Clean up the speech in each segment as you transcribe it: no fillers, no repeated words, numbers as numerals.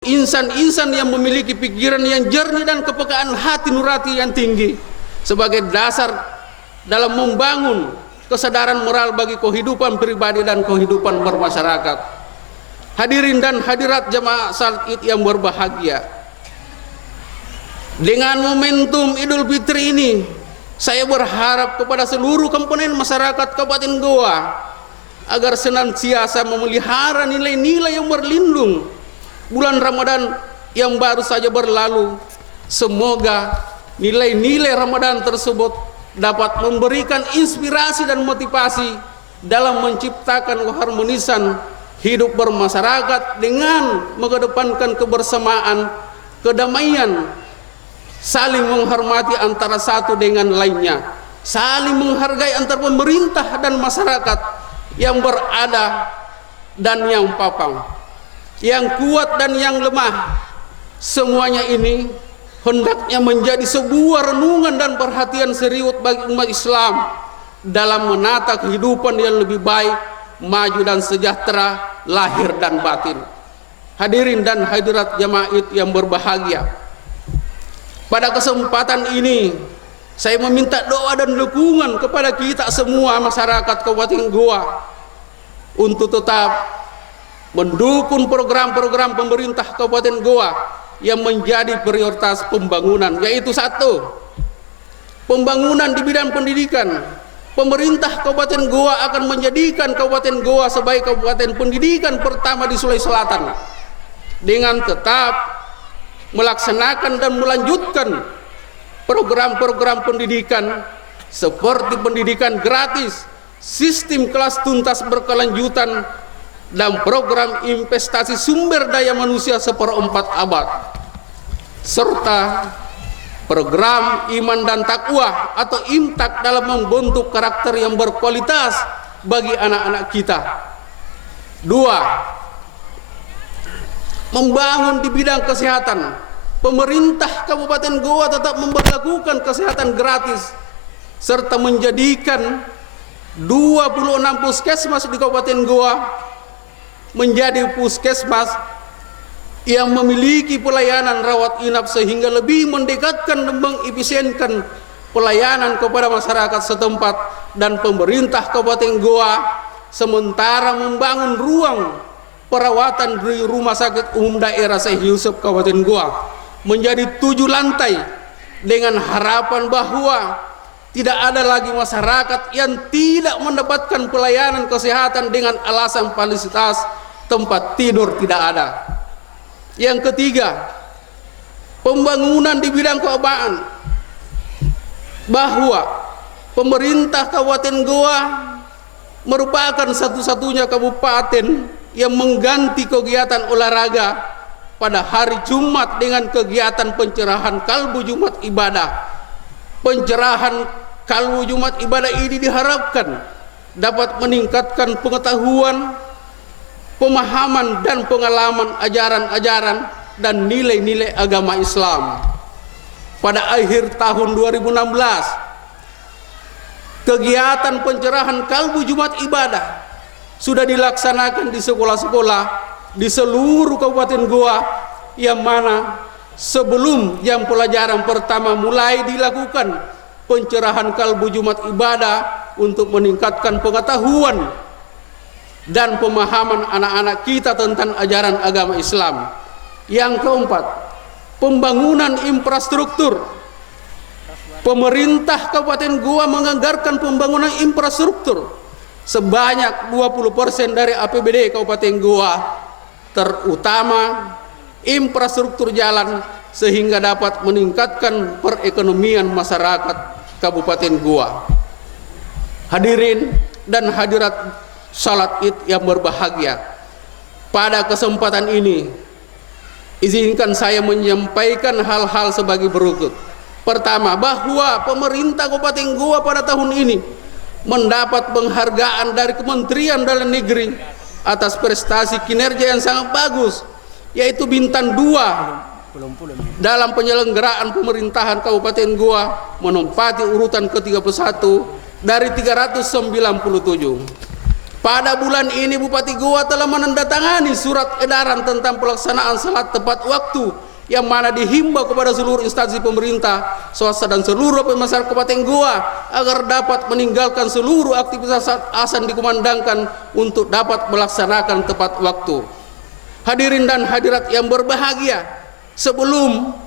insan-insan yang memiliki pikiran yang jernih dan kepekaan hati nurani yang tinggi sebagai dasar dalam membangun kesadaran moral bagi kehidupan pribadi dan kehidupan bermasyarakat. Hadirin dan hadirat jamaah salat Id yang berbahagia, dengan momentum Idul Fitri ini saya berharap kepada seluruh komponen masyarakat Kabupaten Goa agar senantiasa memelihara nilai-nilai yang berlindung bulan Ramadan yang baru saja berlalu. Semoga nilai-nilai Ramadan tersebut dapat memberikan inspirasi dan motivasi dalam menciptakan keharmonisan hidup bermasyarakat dengan mengedepankan kebersamaan, kedamaian, saling menghormati antara satu dengan lainnya, saling menghargai antar pemerintah dan masyarakat yang berada dan yang papang, yang kuat dan yang lemah. Semuanya ini hendaknya menjadi sebuah renungan dan perhatian serius bagi umat Islam dalam menata kehidupan yang lebih baik, maju dan sejahtera, lahir dan batin. Hadirin dan hadirat jamaah Id yang berbahagia, pada kesempatan ini saya meminta doa dan dukungan kepada kita semua masyarakat Kabupaten Goa untuk tetap mendukung program-program pemerintah Kabupaten Goa yang menjadi prioritas pembangunan, yaitu satu, pembangunan di bidang pendidikan. Pemerintah Kabupaten Goa akan menjadikan Kabupaten Goa sebagai kabupaten pendidikan pertama di Sulawesi Selatan dengan tetap melaksanakan dan melanjutkan program-program pendidikan seperti pendidikan gratis, sistem kelas tuntas berkelanjutan, dan program investasi sumber daya manusia seperempat abad, serta program iman dan takwa atau imtak dalam membentuk karakter yang berkualitas bagi anak-anak kita. Dua, membangun di bidang kesehatan. Pemerintah Kabupaten Goa tetap memberlakukan kesehatan gratis serta menjadikan 26 puskesmas di Kabupaten Goa menjadi puskesmas yang memiliki pelayanan rawat inap sehingga lebih mendekatkan dan mengefisienkan pelayanan kepada masyarakat setempat. Dan pemerintah Kabupaten Goa sementara membangun ruang perawatan di Rumah Sakit Umum Daerah Syekh Yusuf Kabupaten Goa menjadi 7 lantai dengan harapan bahwa tidak ada lagi masyarakat yang tidak mendapatkan pelayanan kesehatan dengan alasan fasilitas tempat tidur tidak ada. Yang ketiga, pembangunan di bidang keagamaan, bahwa pemerintah Kabupaten Goa merupakan satu-satunya kabupaten yang mengganti kegiatan olahraga pada hari Jumat dengan kegiatan pencerahan kalbu Jumat ibadah. Pencerahan kalbu Jumat ibadah ini diharapkan dapat meningkatkan pengetahuan, pemahaman dan pengalaman ajaran-ajaran dan nilai-nilai agama Islam. Pada akhir tahun 2016, kegiatan pencerahan kalbu Jumat ibadah sudah dilaksanakan di sekolah-sekolah di seluruh Kabupaten Goa, yang mana sebelum jam pelajaran pertama mulai dilakukan pencerahan kalbu Jumat ibadah untuk meningkatkan pengetahuan dan pemahaman anak-anak kita tentang ajaran agama Islam. Yang keempat, pembangunan infrastruktur. Pemerintah Kabupaten Goa menganggarkan pembangunan infrastruktur sebanyak 20% dari APBD Kabupaten Goa, terutama infrastruktur jalan, sehingga dapat meningkatkan perekonomian masyarakat Kabupaten Goa. Hadirin dan hadirat salat Id yang berbahagia, pada kesempatan ini izinkan saya menyampaikan hal-hal sebagai berikut. Pertama, bahwa pemerintah Kabupaten Goa pada tahun ini mendapat penghargaan dari Kementerian Dalam Negeri atas prestasi kinerja yang sangat bagus, yaitu bintang 2 dalam penyelenggaraan pemerintahan Kabupaten Goa, menempati urutan ke-31 dari 397. Pada bulan ini Bupati Goa telah menandatangani surat edaran tentang pelaksanaan salat tepat waktu yang mana dihimbau kepada seluruh instansi pemerintah, swasta dan seluruh masyarakat Kabupaten Goa agar dapat meninggalkan seluruh aktivitas saat azan dikumandangkan untuk dapat melaksanakan tepat waktu. Hadirin dan hadirat yang berbahagia, sebelum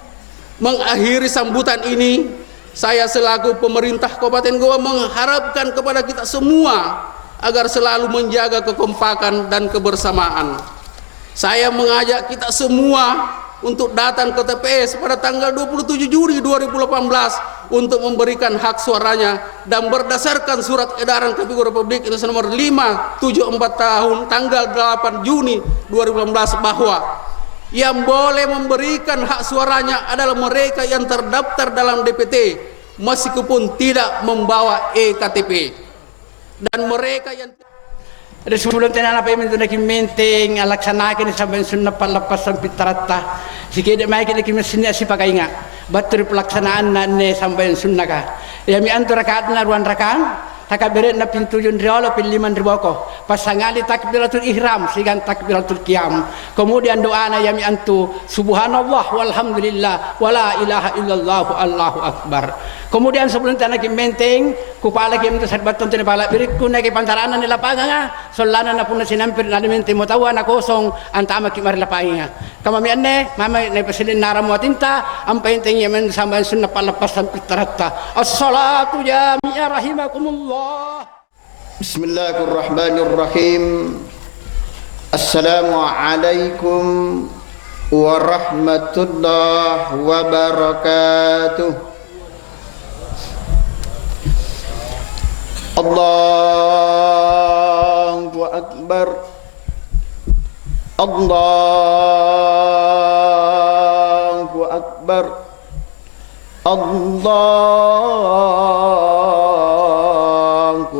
mengakhiri sambutan ini, saya selaku pemerintah Kabupaten Goa mengharapkan kepada kita semua agar selalu menjaga kekompakan dan kebersamaan. Saya mengajak kita semua untuk datang ke TPS pada tanggal 27 Juli 2018 untuk memberikan hak suaranya dan berdasarkan surat edaran KPU Republik Indonesia nomor 574 tahun tanggal 8 Juni 2018 bahwa yang boleh memberikan hak suaranya adalah mereka yang terdaftar dalam DPT meskipun tidak membawa EKTP. Dan mereka yang sebelum tinanap ay minto nakiminting alaksanakin sa bensun na palapas ang pitarata sige de may kinikimesin si pagainga batur pelaksanaan na ne sampai sunna ka yami antu rakaat na ruan rakaan takabere na pintu yun riolo piliman riboko pasangali takbiratul ihram sigan takbiratul qiyam kemudian doa na yami antu subhanallah walhamdulillah wala ilaha illallah allahu akbar. Kemudian sebelum tanah kimenteng kupala kim tu sarbaton tu pala birik ku nagi pantaranan ni lapangan nga solana na puna sinampir na mente mo tawa na kosong antama kimar lapangan kamami anne mama na pasilin nara mo tinta ang painteng yemen samban sun na palapasan pitarata as-salatu jami'a rahimakumullah. Bismillahirrahmanirrahim. Assalamualaikum warahmatullahi wabarakatuh. Allahu Akbar. Allahu Akbar. Allahu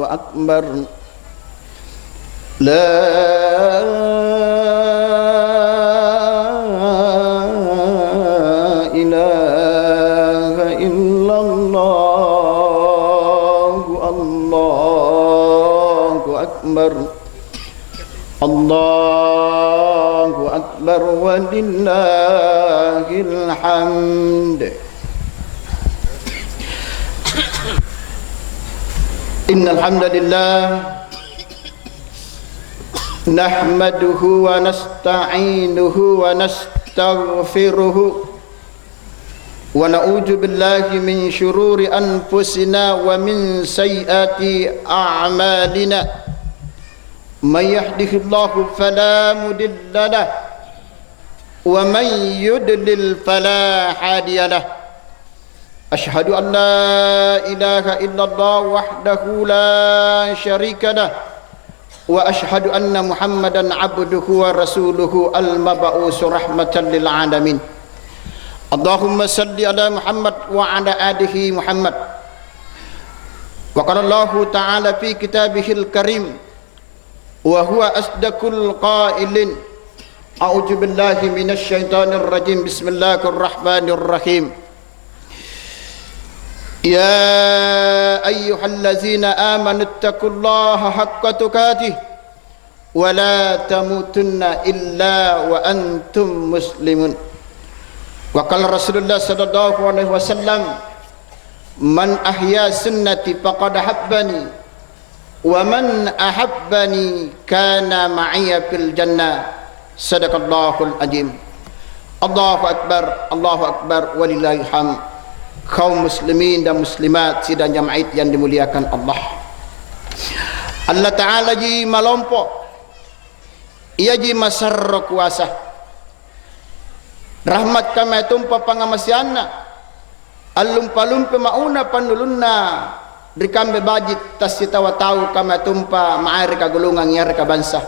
Akbar. La ilaha illallah. Allahu Akbar walillahil hamd. Innal hamdalillah nahmaduhu wa nasta'inuhu wa nastaghfiruhu wa na'udzu billahi min syururi anfusina wa min sayyiati a'malina. من يهده الله فلا مضل له ومن يضلل فلا هادي له أشهد أن لا إله إلا الله وحده لا شريك له وأشهد أن محمدا عبده ورسوله المبعوث رحمة للعالمين اللهم صل على محمد وعلى آله محمد وقال الله تعالى في كتابه الكريم وهو أصدق القائلين أعوذ بالله من الشيطان الرجيم بسم الله الرحمن الرحيم يا أيها الذين آمنوا اتقوا الله حق تقاته ولا تموتن إلا وأنتم مسلمون وقال رسول الله صلى الله عليه وسلم من أحيا سنتي فقد حبني ومن أحبني كان معي في الجنة صدق الله العظيم. الله أكبر walillahil hamd. Kaum muslimin dan muslimat sidang jamaah yang dimuliakan Allah. Allah Ta'ala ji malompo ia ji masarro kuasa rahmat kami tumpa pangamasianna allumpa-lumpa mauna pandulunna Rikambe bajit tas sitawa tahu kama tumpa maari kagulungan yar ka bansa.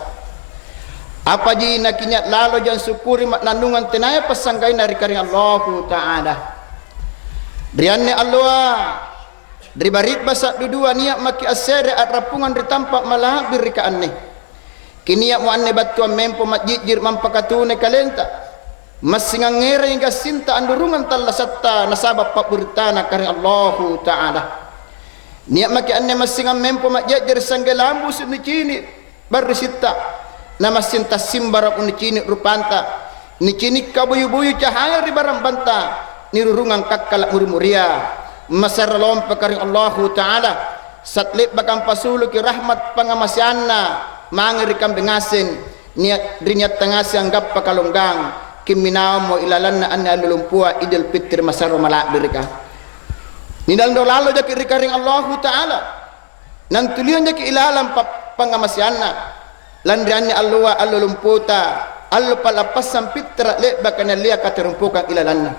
Apa ji nakinyat lalo jan syukuri mak nandungan tenaya pasanggai nari karing Allahu Ta'ala. Rianne Allah dari barit basa dudua niat maki asere at rapungan ritampak malah birika anne. Kiniak mu anne batuan mempo majijir mampakatune kalenta. Masingang ngere hingga sinta andurungan talasatta nasabab paburtana karing Allahu Ta'ala. Niat maki anne masingang mempo majijir sanggalambu sini barisita nama sinta simbara uni cini rupanta ni cini kabuyu-buyu cahaya ribaram banta nirurungang kakkalak muri-muria masar lom pekari Allah Ta'ala satlip bakang pasulu ki rahmat pangamasyanna mangiri kambingasin niat rinyat tangasi anggap pakalunggang kiminaw mo ilalan na anna lulumpua idul fitri masaro malak birika ninal no lalo jaki rikaring Allah Ta'ala nantulian jaki ilalam pangamasyanna landrianni alluwa allulumputa allu palapasan fitra le bakana liya katerumpukan ilalanna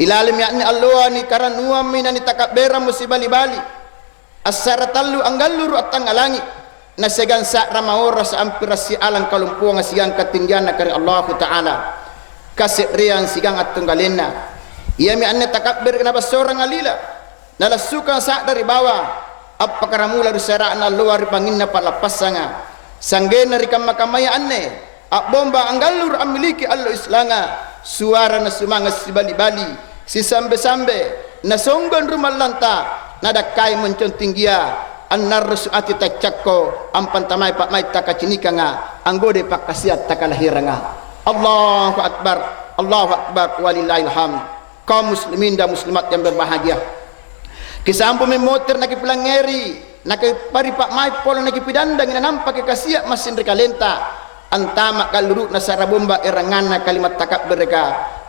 ilalim yakni alluwa ni karanua minani takabera musibali-bali asara tallu anggalluru atangalangi nasegan sa ramahora sa ampirasi alang kalumpuang sigang katinggian na kari Allah Ta'ala kasih riang sigang at tunggalina iya mi anne takabber kenapa seorang alila nalasukan sa dari bawah apakaramula rusara na luar pangin na palapasanga sanggena rikam makamaya anne bomba anggallur amiliki allo islanga suara na sumangas si bali-bali si sambe-sambe na songgon rumallanta nadakai menconting dia annarus ati tacakko ampantamai pak mai takacinika nga anggode pak kasiat takalahira nga Allahu akbar walillahil hamd kaum muslimin dan muslimat yang berbahagia kisampu memoter nakipulangeri nakipari pak mai polo nakipidandang ina nampak kasiat masin rekalenta antama kaluru nasarabomba erangana kalimat takabber ka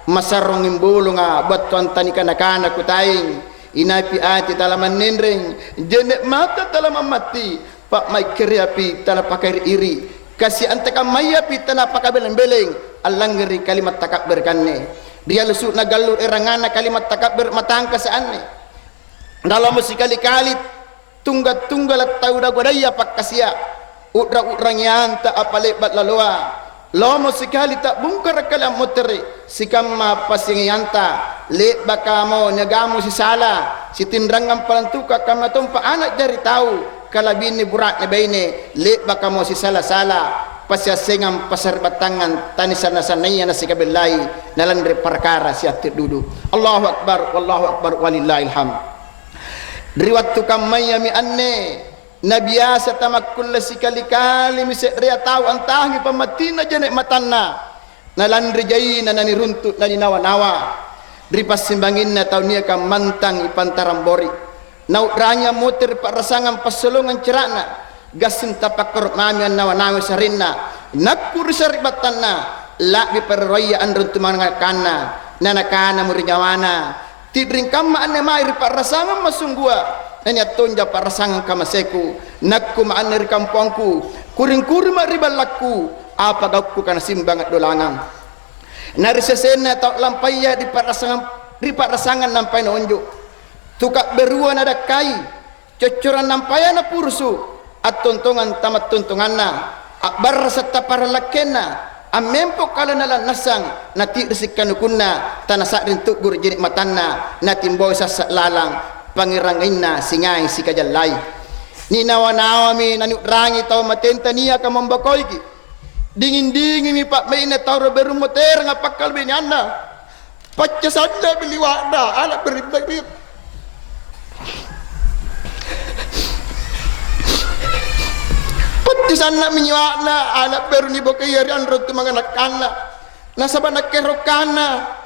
masarong imbulu nga buat tuan tanika nakana kutaing inapi ati talaman nendreng jenek mata talaman mati pak mai keriapi tala pakai iri kasih antaka mayapi tala pakai beleng-beleng alangeri kalimat takabber kanne dia lesuk na galur erangana kalimat takabber matangka saanne dalam sekali-kali tunggat-tunggal tau dagodaya pak kasia udra-udra nyanta apalebat laloa lomo sekali tak bungkar kalam motere sikama pasingiyanta le bakamo nyagamu si sala si tindrangan palantuka kama tompa anak jari tahu kalabini burak ne baine le bakamo si sala-sala pasya sengam pasar batangan tanisan nasanaya na si kabelai nalandre perkara si atir dudu Allahu akbar walillahil hamd riwat tukam mayami anne nabiasa tamak kulla sikali-kali misek ria tahu antahi pamatina jenek matanna nalandri jaina nani runtut nani nawa-nawa ripas simbanginna tau nia kam mantang ipantaram bori naut ranya motor parasangan pasolongan cerakna gasin tapakor mamian nawa-nawa sarinna nakkur saribatanna la bi perroya andrun tumangakanna nanakana murinyawana tidring kamma anne mai parasangan masunggua nanya tonja parasangan kamaseku nakku ma'anir kampungku kuring-kuring ribalakku apa gauku kana simbangat dolangan nari sesena tau lampaya di parasangan nampai na unjuk tukak beruan ada kai cocoran nampaya na pursu at tontongan tamat tontonganna akbar serta para lakena amempo kala nalan nasang nati risikanukuna tanasa rintuk gur jenik matanna natimboy sasak lalang pangirangina singay si kajalay ni nawa-nawa mi nanutrangi tau matenta niya ka mambakoy ki dingin-dingin mi pak may na tau berumoter nga pakal binyana patyasan na biliwa na ala beribag-rib patyasan na minyawa na ala beru ni bokayari anrod tu mga nakana nasaba nakerokana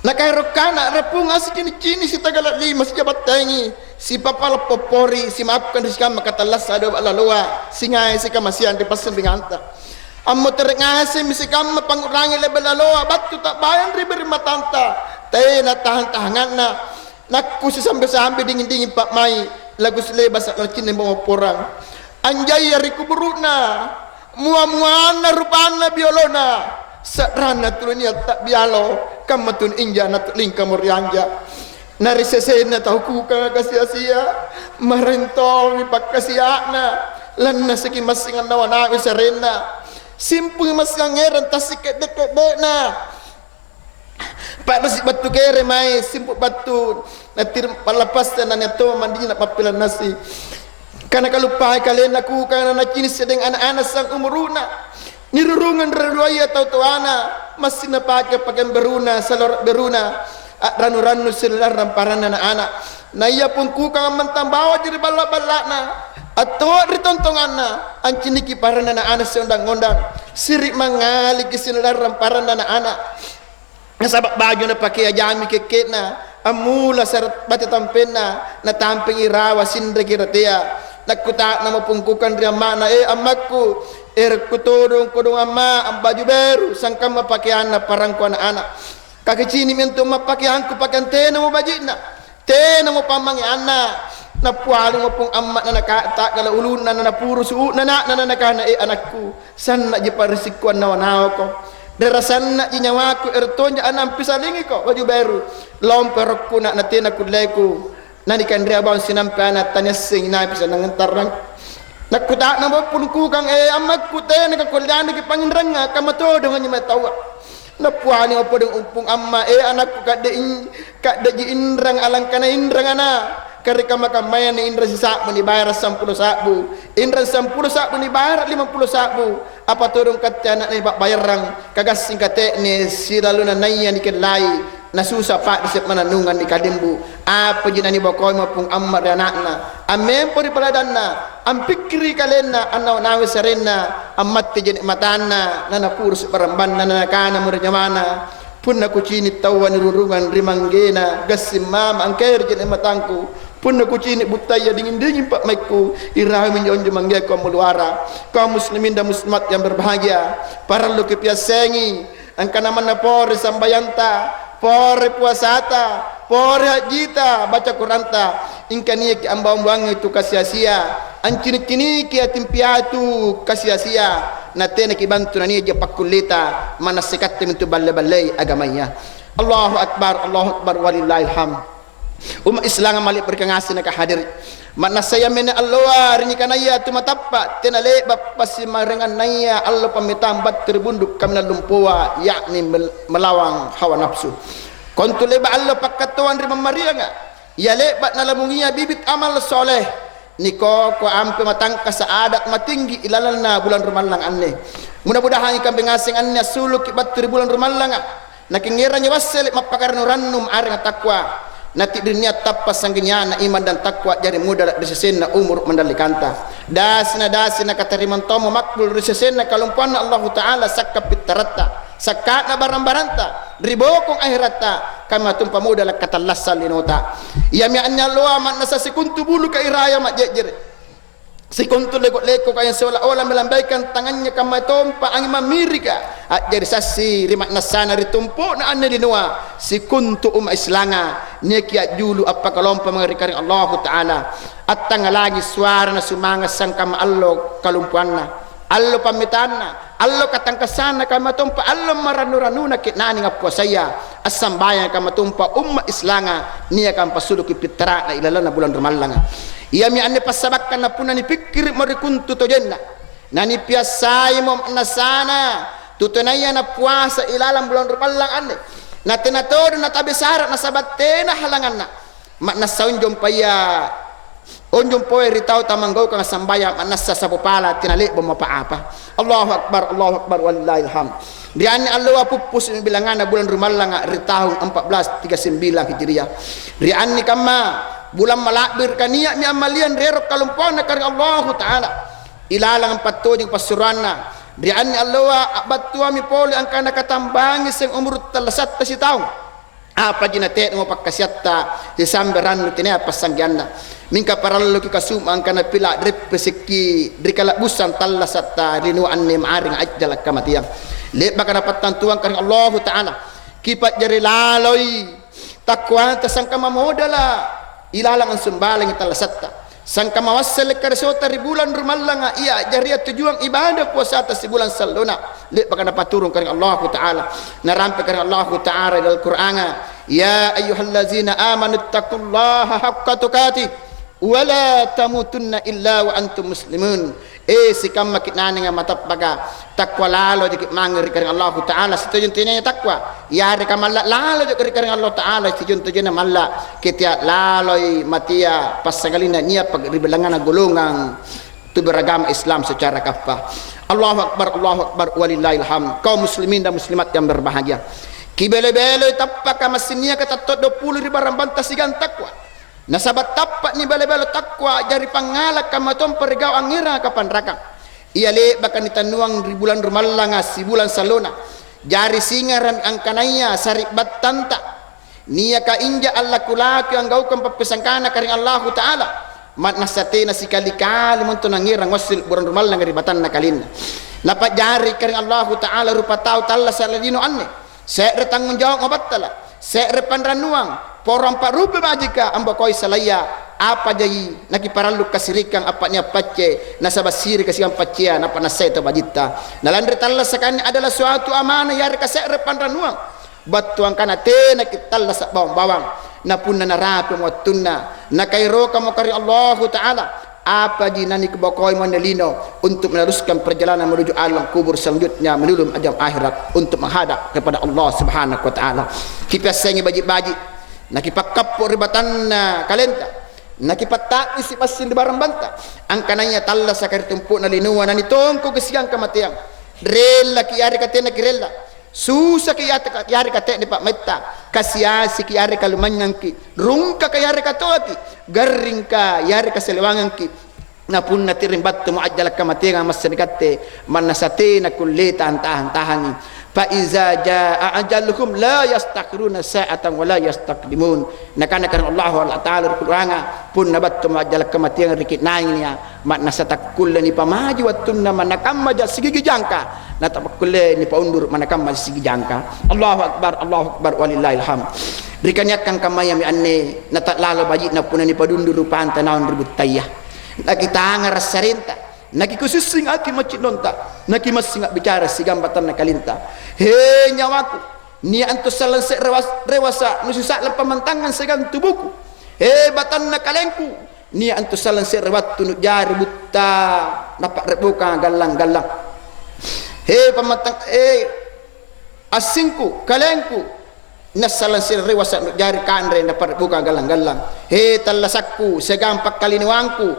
nakairokana repung asik cini si tagalat lima si jabat tangi si papal popori si maafkan si kama katalas ada alalua si ngai si kamasian di pasen binganta ammo terengase si kama pangurangi lebel aloa batu tak bayan riberi matanta tay na tahan-tahangan na nakku si sambe-sambe dingin-dingin pak mai lagu selebas at cini bawa porang anjay yari kuburuna mua-muana rupana biolona sarana tulunya tak bialo kamatun inja nat lingka murianja nari sesena tahu ka kasia-sia marentol ni pakkasiana lanna seki masingan nawana usarena simpung masang ngeran tasiket dek na pak nasi batu kere mai simpuk batu natir palapas na neto mandi na papilan nasi kana kalupai kalian aku kana na kini sedeng anak-anak sang umuruna nirurungan raruaya tau tuana masih napake pakai beruna salor beruna ranu-ranu selar ramparan anak-anak na iya pun ku kang mentambawa jadi balak-balak na Atau ritontongan na anciniki para na anak seundang-undang sirik mangali kisinlaran para na anak nasabak baju na pakai ajami keket na amula sarat bati tampena na tamping irawa sindra kiratia nakuta na mapungkukan ria mana amakku kutudong kudong ama ang baju baru sangka mapakaian na parang ko anak kakicini minto mapakaian ko pakante na mo bajina te na mo pamangi anak na puwalo mo pong amma na nakata kala ulunan na napuro suut na nakana anakku sana ji parisikuan na wanaw ko derasan na jinyawa ko ertonya anam pisalingi ko baju baru lomperok ko na natina kudleku nani kandria bawon sinampana tanyasing na pisa nangentarang nakuta na mo pun kukang amakku te nakakulyani ki panginranga kamato dengan nyamatawa na puwalo mo po dong umpong amma anakku kadde ji indrang alang kana indrang ana karika makamaya ni indra sisak menibayar 10 sabu indra 10 sabu nibayar 50 sabu apa turun katya anak ni bayar rang kagas singkate ni siralu na naya ni kelai nasusa pak disep mananungan ni kadimbu apa jinani bakoy mo pung amma anakna amen po di paladanna am pikri kalena annaw nawe sarena amat jeni matana nana kurus paramban nana kana murjamana punna kucini tawan rurungan rimanggena gasim mama angker jeni matangku punna kucini butaya dingin pak maiku irawi menjonjo mangge kaum luara kaum muslimin dan muslimat yang berbahagia para lu kepiasengi angkana mana pore sambayanta pore puasata pore hajita baca Quranta ingkania ki ambang wangi tu kasia-sia ancini-cini ki atim piatu kasia-sia natena ki bantu nani je pakulita mana sekatte mintu balle-balle agamanya Allahu akbar walillahil hamd umat Islam malik berkengasi nak hadir makna saya mena Allah rini kanaya tu matappa tenale bapasi marengan naya Allah pamitam bat terbunduk kamna lumpua yakni melawang hawa nafsu kontu leba Allah pakatuan rima marianga ya lebat nalamungia bibit amal soleh niko ko ampe matangka saadat matinggi ilalana bulan rumalang anne mudah-mudahan ikan bengasing anne suluk bat bulan rumalang nakingiranya wasel mapakaran rannum areng takwa nati dunia tapas sanggenya na iman dan takwa jari muda disesen na umur mendalikanta dasina katariman tomo makbul disesen na kalumpuan Allah Ta'ala sakka pitaratta sakka na barang-baranta ribokong akhirata kama tumpa muda la katalassa linota iya mi anya loa man nasa sikuntu bulu ka iraya mak jejere sikuntu leko kaya seolah-olah melambaikan tangannya kama tompa ang mamirika jadi sasi rimak nasana ritumpu na anna dinua sikuntu islanga nekia julu apa kalompa mengerikan Allah Ta'ala atang lagi suara na sumanga sangkam Allah kalumpuanna Allah pamitanna Allah katangkasana kama tompa Allah maranuranu na kitnani ngapuasaya asambaya kama tompa islanga niya kama pasuluki pitra na ilalana bulan rumalanga ia mi ane pasabakkan na puna ni pikir marikuntu to jenna nani piasai mo nasana tutunaya na puasa ilalang bulan rumalang ane na tinatodo na tabisara na sabatena halangan na makna saunjom paya onjom poe ritau tamanggaw kang sambaya manasa sa pupala tinali mo mapaapa Allahu akbar wallahil hamd diani Allah pupus bilangan na bulan rumalang ritahong 1439 Hijriah riani kama bulan malakbir kaniya mi amalian rerok kalumpuan na kari Allah Ta'ala ilalang patunyong pasurana diani Allah abatua mi poli ang kana katambangi sing umur 37 taong apa jinate mo pagkasyatta di samberan tinaya pasanggianna mingka parallo ki kasum ang kana pila drip pesiki drikalabusan tallasatta rinuan ni maaring ajjal kamatiang le baka dapat tantuan kari Allah Ta'ala kipat jari laloy takwa tasang kamamodala ilalang ang sumbalang italasata sangka mawassal karsota ribulan rumallanga iya jariya tujuan ibadah puasa atas bulan saluna le baka napaturong kang Allah Ta'ala narampe kang Allah Ta'ala dalam Qur'an ya ayyuhallazina amanu taqullaha haqqa tuqatih wa la tamutunna illa wa antum muslimun sikam makitnani nga matapbaga takwa lalo dikit mangir kang Allah Ta'ala setujun tinanya takwa ya reka malla lalo dikit kang Allah Ta'ala setujun tujun malla kitia laloy matia pasagalina niya pag ribelangan na gulungang tu beragama Islam secara kafah Allahu akbar walillahil hamd kaum muslimin dan muslimat yang berbahagia kibele-bele tapaka masinia kata 20 ribu rambanta sigan takwa nasabat tapat ni bala-bala takwa jari pangalak kamatom pergau angira kapan raka ia le bakan ditanuang di bulan rumalanga si bulan salona jari singaran angkanaya sari battanta niya ka inja Allah kulaki ang gau kam papesangkana karing Allah taala mat nasatena sikali-kali monto nangira wasil bulan rumalanga ribatan nakalin lapat jari karing Allah taala rupa tau talla saladino anne sekre tanggung jawab ngobattala sekre panranuang porang pak rupa majika amba koi salaya apa jadi naki paraluk kasirikang apanya pace nasabasiri kasiang pacea napa nasai to bajita nalandre talla sakani adalah suatu amanah yar kasere panranuang batuang kana te naki talla sa bawang napun narapi watunna nakairo kamo kari Allah taala apa jinani kebokoi mandelino untuk meneruskan perjalanan menuju alam kubur selanjutnya menulum ajam akhirat untuk menghadap kepada Allah Subhanahu wa taala kipasengi baji-baji nakipakappo ribatan na kalenta nakipata isi pasin di barang banta angkananya talla sakar tumpuk na linuwa na nitongko kesiang kamatiang rela kiari katena kirela susa kiari katena pak metta kasiasi kiari kalumanyang ki rungka kiari katoati garing ka yari kaselewangan ki napun natiring battu muajjal kamatiang mas sedikate manasate na kulleta antahan fa iza jaa ajaluhum la yastakhiruna sa'atan wa la yastaqdimun nakana kan Allah taala kuranga pun nabattu majal kematian rikit naingnya mak nasatak kullani pamaju watunna manakam maja sigi jangka natapakulle ni paundur manakam maja sigi jangka Allahu akbar walillahil hamd rikanyakkan kamaya mi anne natatlalo baji na punani padundur rupan tanaon ribut tayah nakitanga rasarinta nakikususing ati macinonta nakimasing bicara sigambatan nakalinta he nyawaku ni antus salan se rewasa nususa pamantangan segan tubuhku he batan nakalengku ni antus salan se rewat tunu jari butta napak rebuka galang-galang he pamantang asingku kalengku nasalan se rewasa jari kanre napak rebuka galang-galang he talasakku segam pakkalinuangku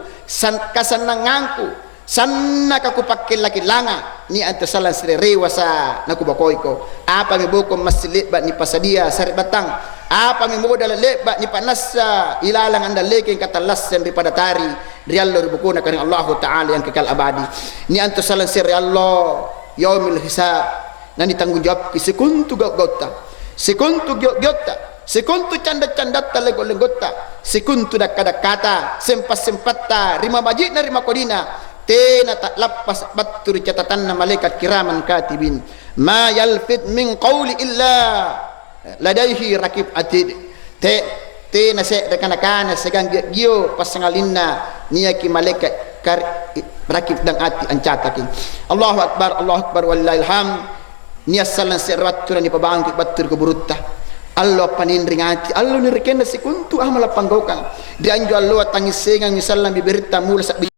kasananganku sanna ka kupakil laki langa ni anto salan sire rewasa na kubakoy ko apa mi buko maslit ba ni pasadia sari batang apa mi modal leba ni panassa ilalang anda leking katalassen daripada tari riallo buko na karing Allah taala yang kekal abadi ni anto salan sire Allah yaumil hisab nani tanggung jawab ki sekuntu gota sekuntu gota sekuntu canda-canda talego-legota sekuntu dakada-kata sempat-sempatta rima bajik na rima kodina tena tak lapas batur catatan na malaikat kiraman katibin ma yalfit min qawli illa ladaihi rakib atid tena se rekan-rekan segang gio pasangalinna niya ki malaikat rakib dang ati ancatakin Allahu akbar wallahil hamd niya salan serwatu ni pabangkit batur ko burutta Allah panindringati Allah nirikenda sekuntu amala panggaukan dianjo Allah tangisengan misalnya biberita mula